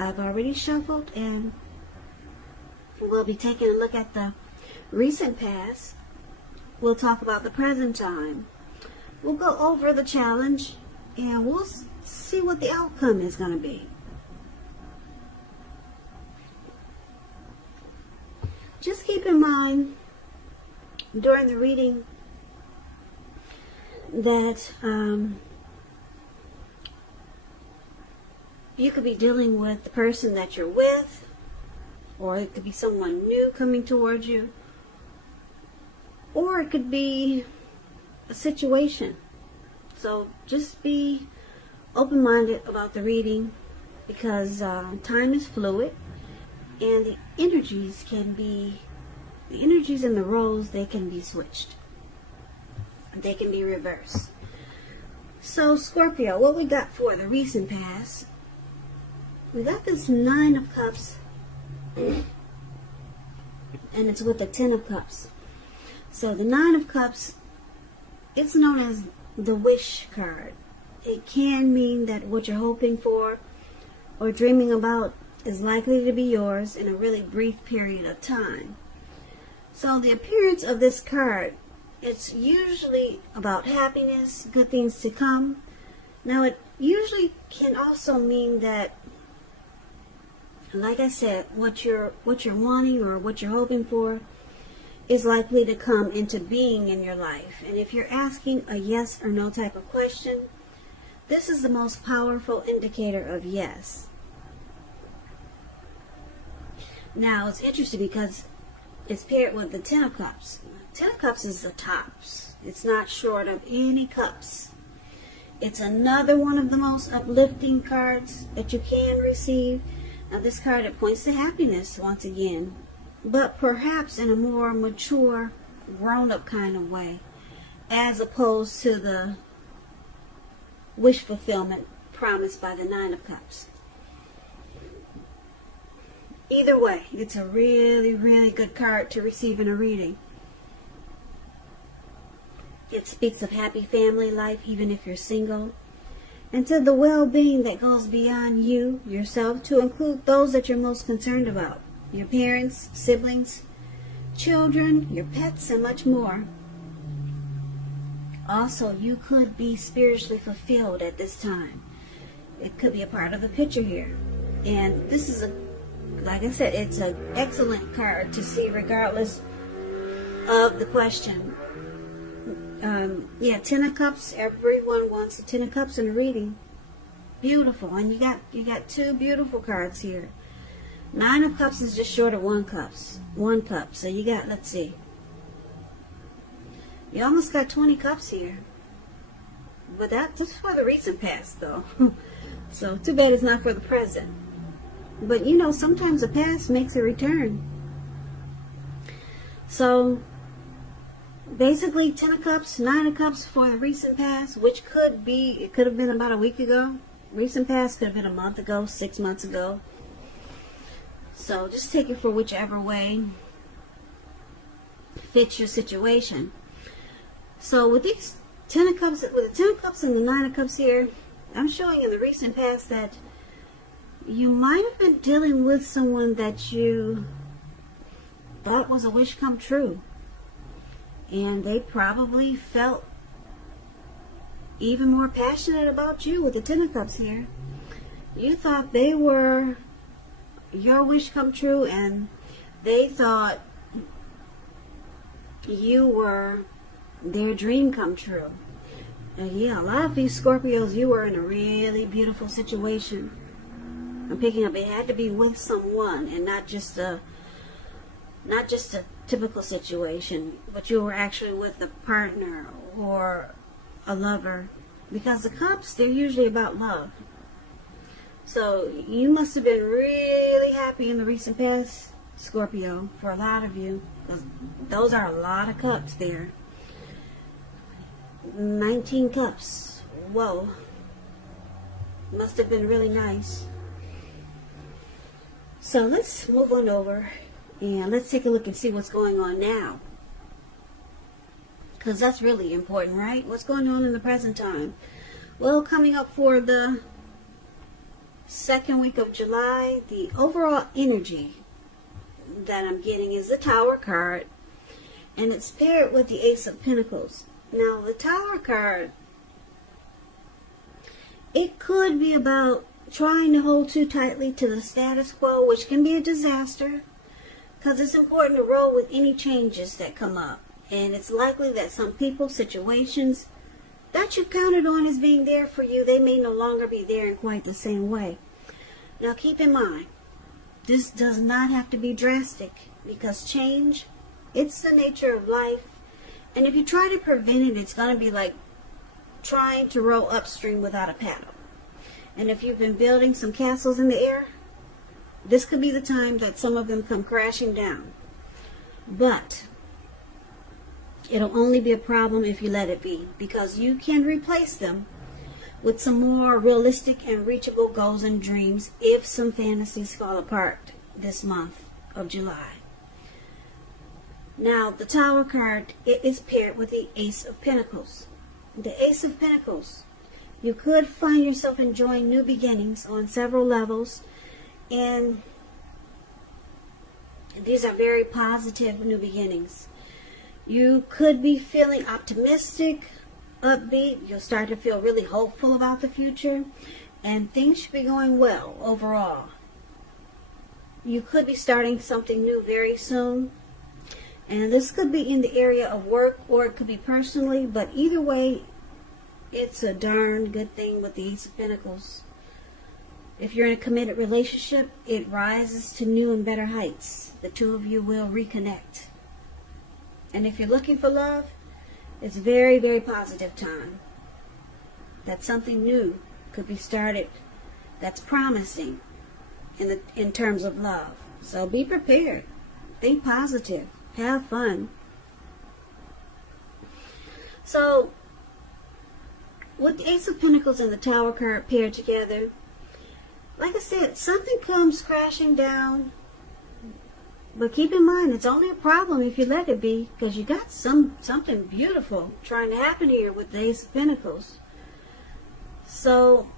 I've already shuffled, and we'll be taking a look at the recent past. We'll talk about the present time. We'll go over the challenge, and we'll see what the outcome is going to be. Just keep in mind during the reading that you could be dealing with the person that you're with, or it could be someone new coming towards you, or it could be a situation. So just be open-minded about the reading, because time is fluid, and the energies and the roles, they can be switched. They can be reversed. So Scorpio, what we got for the recent past, we got this 9 of Cups, and it's with the 10 of Cups. So the 9 of Cups, it's known as the wish card. It can mean that what you're hoping for or dreaming about is likely to be yours in a really brief period of time. So the appearance of this card, it's usually about happiness, good things to come. Now it usually can also mean that, like I said, what you're wanting or what you're hoping for is likely to come into being in your life. And if you're asking a yes or no type of question, this is the most powerful indicator of yes. Now it's interesting because it's paired with the 10 of Cups. 10 of Cups is the tops. It's not short of any cups. It's another one of the most uplifting cards that you can receive. Now this card, it points to happiness once again, but perhaps in a more mature, grown-up kind of way, as opposed to the wish fulfillment promised by the 9 of Cups. Either way, it's a really, really good card to receive in a reading. It speaks of happy family life, even if you're single, and to the well-being that goes beyond you, yourself, to include those that you're most concerned about. Your parents, siblings, children, your pets, and much more. Also, you could be spiritually fulfilled at this time. It could be a part of the picture here. And this is like I said, it's an excellent card to see regardless of the question. 10 of Cups, everyone wants a 10 of Cups in a reading. Beautiful. And you got 2 beautiful cards here. 9 of Cups is just short of 1 cup. So you got, let's see, you almost got 20 cups here. But that's for the recent past, though. So too bad it's not for the present. But you know, sometimes the past makes a return. So basically 10 of Cups, 9 of Cups for the recent past, which could be, it could have been about a week ago. Recent past could have been a month ago, 6 months ago. So just take it for whichever way fits your situation. So with these 10 of Cups, with the 10 of Cups and the 9 of Cups here, I'm showing in the recent past that you might have been dealing with someone that you thought was a wish come true. And they probably felt even more passionate about you with the 10 of Cups here. You thought they were your wish come true, and they thought you were their dream come true. And yeah, a lot of these Scorpios, you were in a really beautiful situation. I'm picking up, it had to be with someone and not just a typical situation, but you were actually with a partner or a lover, because the Cups, they're usually about love. So you must have been really happy in the recent past, Scorpio, for a lot of you. Those are a lot of cups there. 19 cups. Whoa. Must have been really nice. So let's move on over and let's take a look and see what's going on now. Because that's really important, right? What's going on in the present time? Well, coming up for the second week of July, the overall energy that I'm getting is the Tower card, and it's paired with the Ace of Pentacles. Now, the Tower card, it could be about trying to hold too tightly to the status quo, which can be a disaster, because it's important to roll with any changes that come up. And it's likely that some people, situations that you've counted on as being there for you, they may no longer be there in quite the same way. Now, keep in mind, this does not have to be drastic, because change, it's the nature of life. And if you try to prevent it, it's going to be like trying to row upstream without a paddle. And if you've been building some castles in the air, this could be the time that some of them come crashing down. But it'll only be a problem if you let it be, because you can replace them with some more realistic and reachable goals and dreams if some fantasies fall apart this month of July. Now, the Tower card, it is paired with the Ace of Pentacles. The Ace of Pentacles, you could find yourself enjoying new beginnings on several levels, and these are very positive new beginnings. You could be feeling optimistic, upbeat. You'll start to feel really hopeful about the future, and things should be going well overall. You could be starting something new very soon, and this could be in the area of work, or it could be personally, but either way, it's a darn good thing with the Ace of Pentacles. If you're in a committed relationship, it rises to new and better heights. The two of you will reconnect. And if you're looking for love, it's a very, very positive time. That something new could be started that's promising in terms of love. So be prepared. Think positive. Have fun. So, with the Ace of Pentacles and the Tower card paired together, like I said, something comes crashing down. But keep in mind, it's only a problem if you let it be, because you got something beautiful trying to happen here with the Ace of Pentacles. So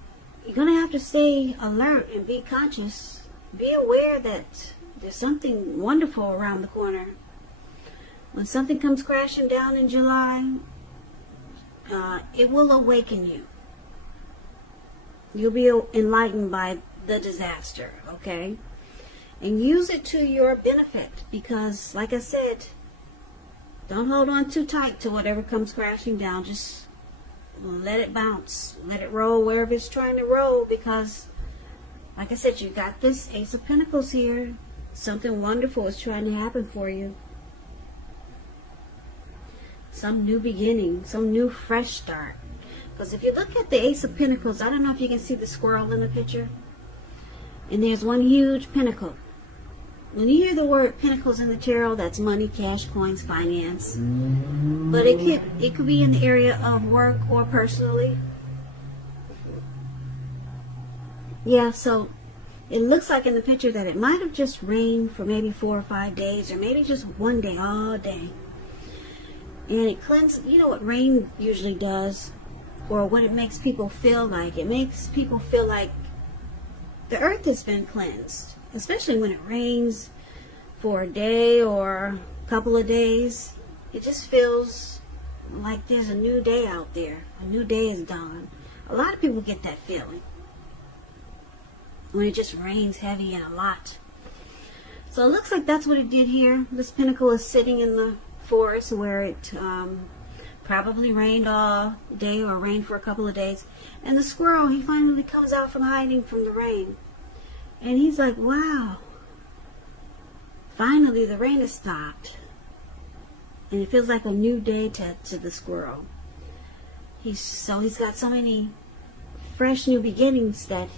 you're going to have to stay alert and be conscious. Be aware that there's something wonderful around the corner. When something comes crashing down in July, it will awaken you. You'll be enlightened by the disaster, okay? And use it to your benefit, because, like I said, don't hold on too tight to whatever comes crashing down. Just let it bounce. Let it roll wherever it's trying to roll, because, like I said, you got this Ace of Pentacles here. Something wonderful is trying to happen for you. Some new beginning, some new fresh start. Because if you look at the Ace of Pentacles, I don't know if you can see the squirrel in the picture. And there's one huge pinnacle. When you hear the word pentacles in the tarot, that's money, cash, coins, finance. But it could be in the area of work or personally. Yeah, so it looks like in the picture that it might have just rained for maybe 4 or 5 days, or maybe just one day, all day. And it cleanses, you know what rain usually does, or what it makes people feel like. It makes people feel like the earth has been cleansed, especially when it rains for a day or a couple of days. It just feels like there's a new day out there. A new day is dawned. A lot of people get that feeling when it just rains heavy and a lot. So it looks like that's what it did here. This pinnacle is sitting in the forest where it probably rained all day or rained for a couple of days. And the squirrel, he finally comes out from hiding from the rain. And he's like, wow, finally the rain has stopped. And it feels like a new day to the squirrel. He's got so many fresh new beginnings that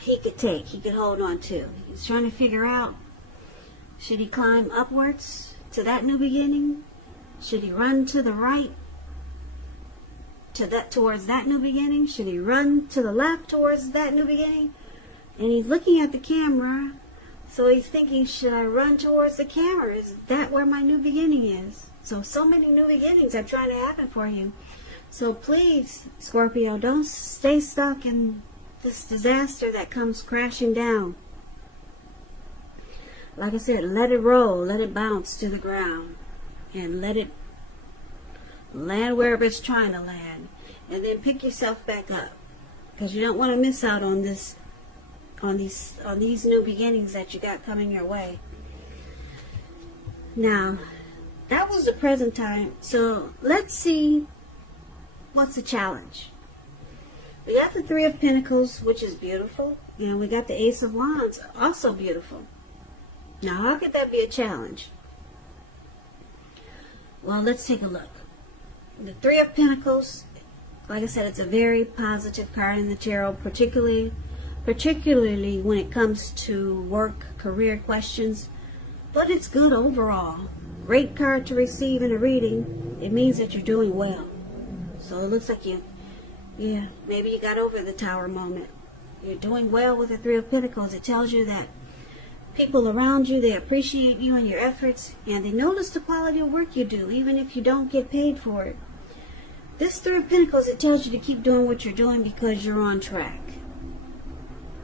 he could hold on to. He's trying to figure out, should he climb upwards to that new beginning? Should he run to the right towards that new beginning? Should he run to the left towards that new beginning? And he's looking at the camera, so he's thinking, should I run towards the camera? Is that where my new beginning is? So many new beginnings are trying to happen for you. So please, Scorpio, don't stay stuck in this disaster that comes crashing down. Like I said, let it roll, let it bounce to the ground, and let it land wherever it's trying to land, and then pick yourself back up, because you don't want to miss out on this, on these new beginnings that you got coming your way. Now, that was the present time. So let's see what's the challenge. We got the Three of Pentacles, which is beautiful, and we got the Ace of Wands, also beautiful. Now, how could that be a challenge? Well, let's take a look. The Three of Pentacles, like I said, it's a very positive card in the tarot, particularly when it comes to work, career questions, but it's good overall. Great card to receive in a reading. It means that you're doing well. So it looks like maybe you got over the Tower moment. You're doing well with the Three of Pentacles. It tells you that people around you, they appreciate you and your efforts, and they notice the quality of work you do, even if you don't get paid for it. This Three of Pentacles, it tells you to keep doing what you're doing because you're on track.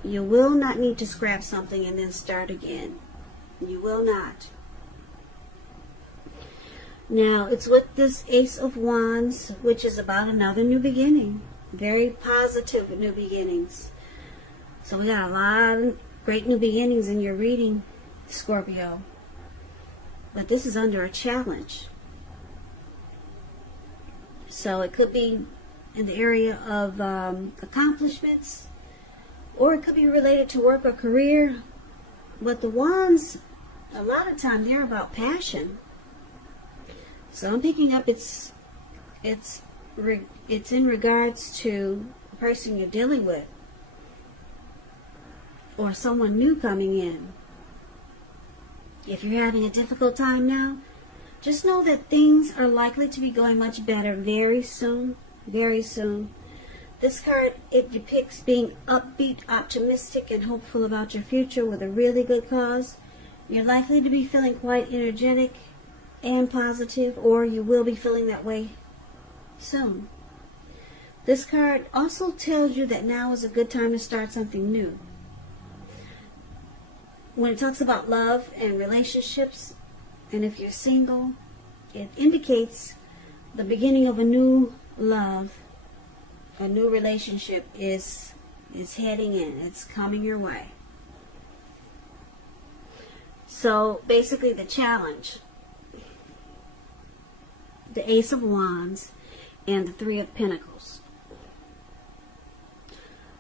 You will not need to scrap something and then start again. You will not. Now, it's with this Ace of Wands, which is about another new beginning. Very positive new beginnings. So we got a lot of great new beginnings in your reading, Scorpio. But this is under a challenge. So it could be in the area of accomplishments, or it could be related to work or career. But the Wands, a lot of time, they're about passion. So I'm picking up it's in regards to the person you're dealing with, or someone new coming in. If you're having a difficult time now, just know that things are likely to be going much better very soon, very soon. This card, it depicts being upbeat, optimistic, and hopeful about your future with a really good cause. You're likely to be feeling quite energetic and positive, or you will be feeling that way soon. This card also tells you that now is a good time to start something new. When it talks about love and relationships, and if you're single, it indicates the beginning of a new love. A new relationship is heading in. It's coming your way. So basically the challenge, the Ace of Wands and the Three of Pentacles.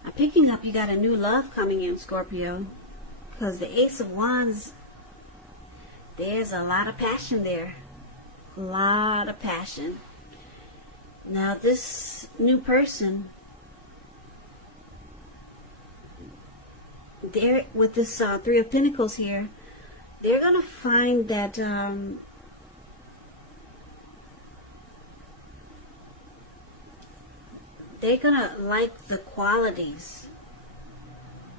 I'm picking up you got a new love coming in, Scorpio, because the Ace of Wands, there's a lot of passion there. A lot of passion. Now this new person, they're with this Three of Pentacles here, they're going to find that they're going to like the qualities,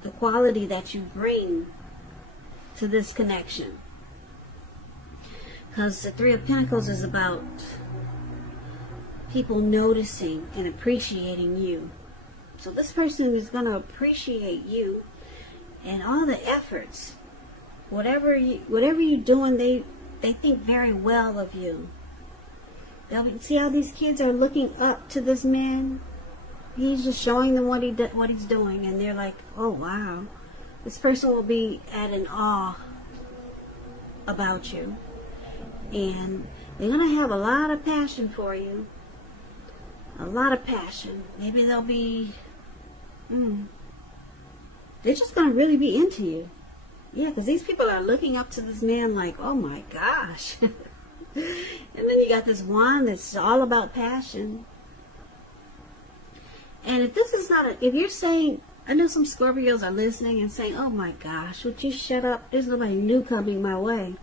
the quality that you bring to this connection. Because the Three of Pentacles is about people noticing and appreciating you. So this person is going to appreciate you and all the efforts. Whatever you're doing, they think very well of you. See how these kids are looking up to this man? He's just showing them what he's doing, and they're like, oh wow. This person will be at an awe about you. And they're going to have a lot of passion for you. A lot of passion. Maybe they'll be, they're just going to really be into you. Yeah, because these people are looking up to this man like, oh my gosh. And then you got this wand that's all about passion. And if this is not if you're saying, I know some Scorpios are listening and saying, oh my gosh, would you shut up? There's nobody new coming my way.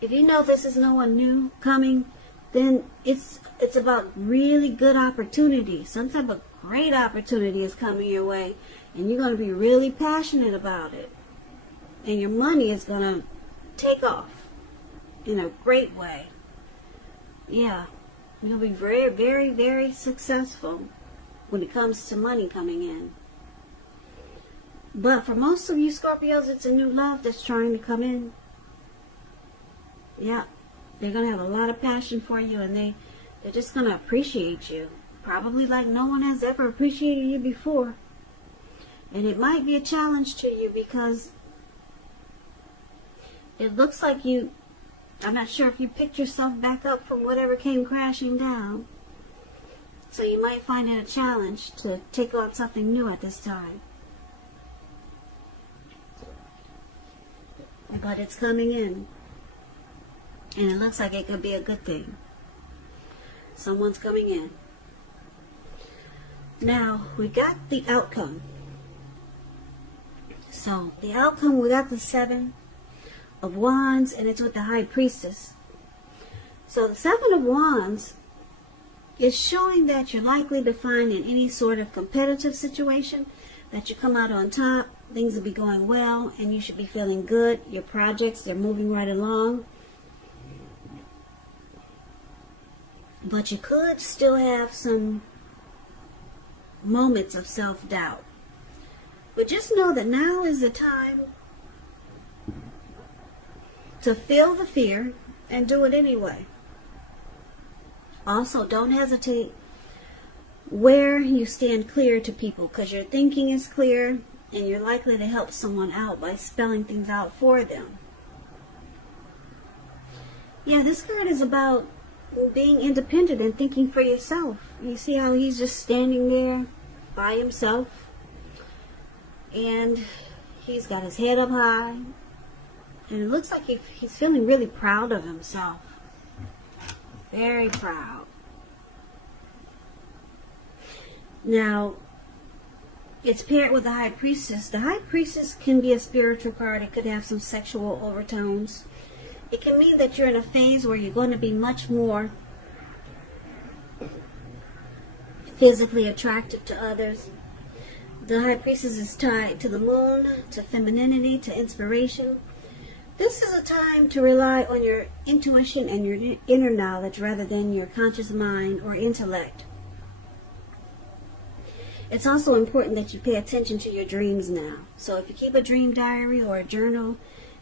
If you know this is no one new coming, then it's about really good opportunity. Some type of great opportunity is coming your way, and you're going to be really passionate about it. And your money is going to take off in a great way. Yeah, you'll be very, very, very successful. when it comes to money coming in. But for most of you Scorpios, it's a new love that's trying to come in. Yeah, they're going to have a lot of passion for you, and they're just going to appreciate you. Probably like no one has ever appreciated you before. And it might be a challenge to you because it looks like I'm not sure if you picked yourself back up from whatever came crashing down. So you might find it a challenge to take on something new at this time. But it's coming in. And it looks like it could be a good thing. Someone's coming in. Now, we got the outcome. So, the outcome, we got the 7 of Wands, and it's with the High Priestess. So, the 7 of Wands is showing that you're likely to find in any sort of competitive situation that you come out on top. Things will be going well, and you should be feeling good. Your projects, they're moving right along. But you could still have some moments of self-doubt. But just know that now is the time to feel the fear and do it anyway. Also, don't hesitate where you stand clear to people, because your thinking is clear and you're likely to help someone out by spelling things out for them. Yeah, this card is about being independent and thinking for yourself. You see how he's just standing there by himself, and he's got his head up high, and it looks like he's feeling really proud of himself. Very proud. Now, it's paired with the High Priestess. The High Priestess can be a spiritual card. It could have some sexual overtones. It can mean that you're in a phase where you're going to be much more physically attractive to others. The High Priestess is tied to the moon, to femininity, to inspiration. This is a time to rely on your intuition and your inner knowledge rather than your conscious mind or intellect. It's also important that you pay attention to your dreams now. So if you keep a dream diary or a journal,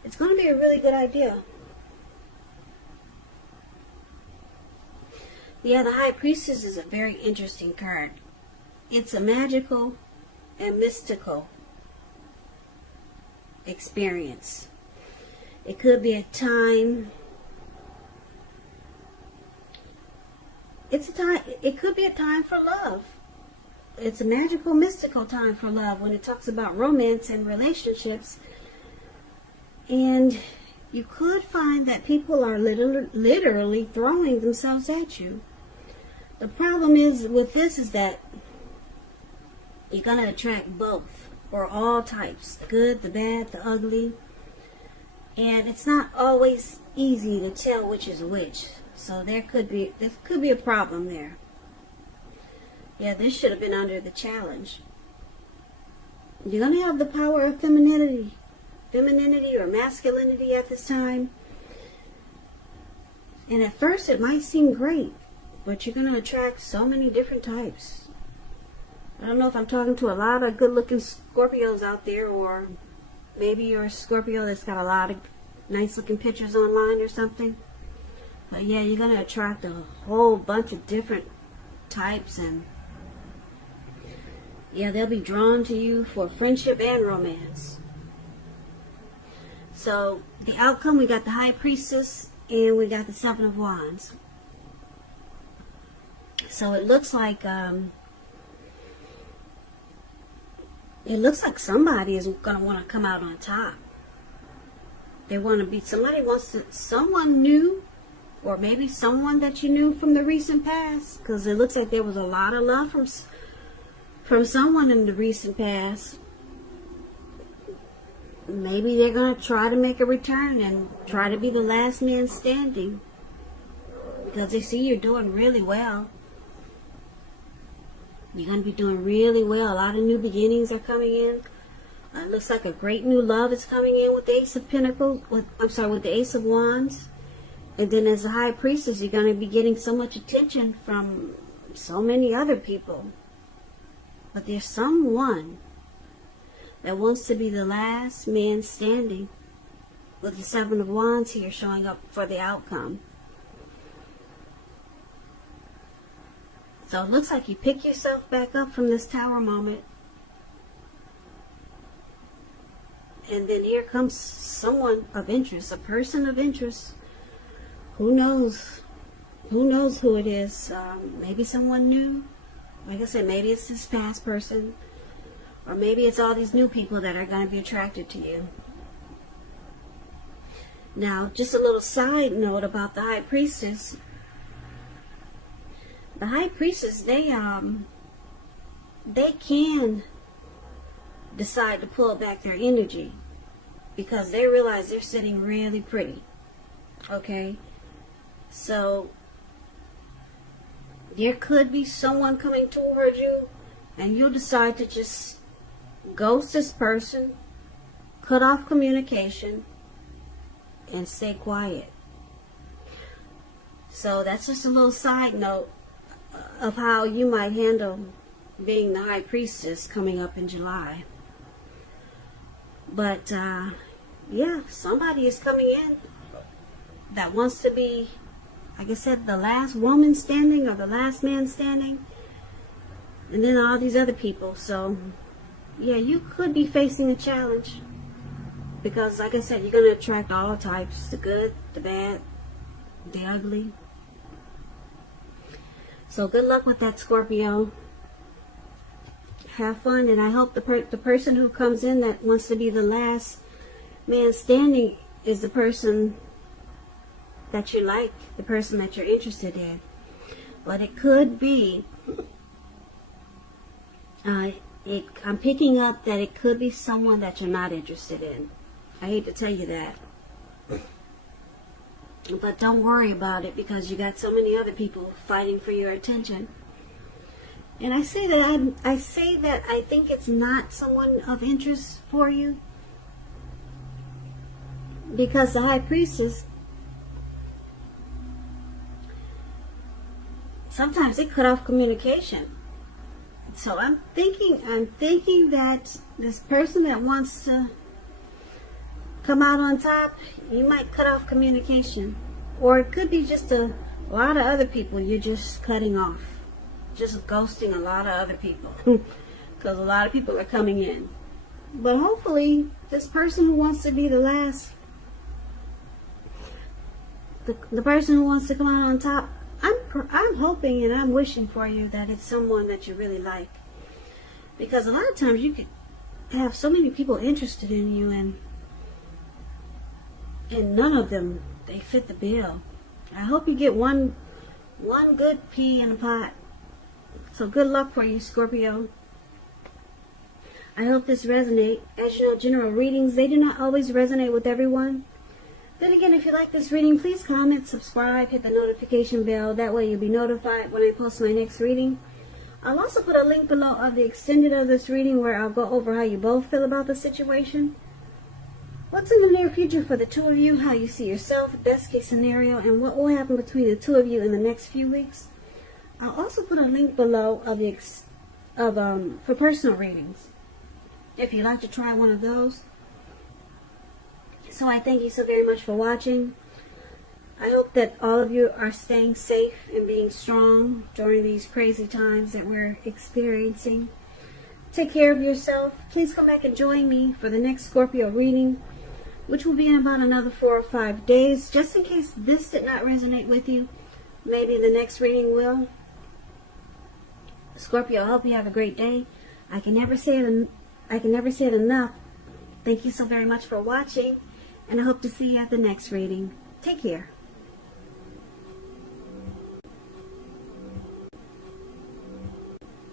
it's going to be a really good idea. Yeah, the High Priestess is a very interesting card. It's a magical and mystical experience. It could be a time. It could be a time for love. It's a magical, mystical time for love when it talks about romance and relationships. And you could find that people are literally throwing themselves at you. The problem is with this is that you're going to attract both, or all types, the good, the bad, the ugly. And it's not always easy to tell which is which. So there could be a problem there. Yeah, this should have been under the challenge. You're going to have the power of femininity or masculinity at this time. And at first it might seem great, but you're going to attract so many different types. I don't know if I'm talking to a lot of good-looking Scorpios out there, or maybe you're a Scorpio that's got a lot of nice-looking pictures online or something. But yeah, you're going to attract a whole bunch of different types, and yeah, they'll be drawn to you for friendship and romance. So, the outcome, we got the High Priestess and we got the 7 of Wands. So it looks like somebody is going to want to come out on top. They want to be, someone new, or maybe someone that you knew from the recent past, because it looks like there was a lot of love from someone in the recent past. Maybe they're going to try to make a return and try to be the last man standing, because they see you're doing really well. You're going to be doing really well. A lot of new beginnings are coming in. It looks like a great new love is coming in with the Ace of Pentacles. With the Ace of Wands. And then as a High Priestess, you're going to be getting so much attention from so many other people. But there's someone that wants to be the last man standing, with the Seven of Wands here showing up for the outcome. So it looks like you pick yourself back up from this Tower moment. And then here comes someone of interest, a person of interest. Who knows? Who knows who it is? Maybe someone new. Like I said, maybe it's this past person. Or maybe it's all these new people that are going to be attracted to you. Now, just a little side note about the High Priestess. The High Priestess, they can decide to pull back their energy because they realize they're sitting really pretty. Okay? So, there could be someone coming toward you and you'll decide to just ghost this person, cut off communication, and stay quiet. So that's just a little side note of how you might handle being the High Priestess coming up in July. But yeah, somebody is coming in that wants to be, like I said, the last woman standing or the last man standing, and then all these other people. So yeah, you could be facing a challenge. Because, like I said, you're going to attract all types. The good, the bad, the ugly. So, good luck with that, Scorpio. Have fun. And I hope the person who comes in that wants to be the last man standing is the person that you like. The person that you're interested in. But it could be... I'm picking up that it could be someone that you're not interested in. I hate to tell you that. But don't worry about it because you got so many other people fighting for your attention. And I say that I think it's not someone of interest for you. Because the High Priestess, sometimes they cut off communication. So I'm thinking that this person that wants to come out on top, you might cut off communication. Or it could be just a lot of other people you're just cutting off. Just ghosting a lot of other people. Because a lot of people are coming in. But hopefully, this person who wants to be the last, the person who wants to come out on top, I'm hoping and I'm wishing for you that it's someone that you really like. Because a lot of times you could have so many people interested in you and none of them, they fit the bill. I hope you get one good pea in a pot. So good luck for you, Scorpio. I hope this resonates. As you know, general readings, they do not always resonate with everyone. Then again, if you like this reading, please comment, subscribe, hit the notification bell. That way you'll be notified when I post my next reading. I'll also put a link below of the extended of this reading where I'll go over how you both feel about the situation. What's in the near future for the two of you, how you see yourself, best case scenario, and what will happen between the two of you in the next few weeks. I'll also put a link below of for personal readings, if you'd like to try one of those. So I thank you so very much for watching. I hope that all of you are staying safe and being strong during these crazy times that we're experiencing. Take care of yourself. Please come back and join me for the next Scorpio reading, which will be in about another 4 or 5 days. Just in case this did not resonate with you, maybe the next reading will. Scorpio, I hope you have a great day. I can never say it enough. Thank you so very much for watching, and I hope to see you at the next reading. Take care.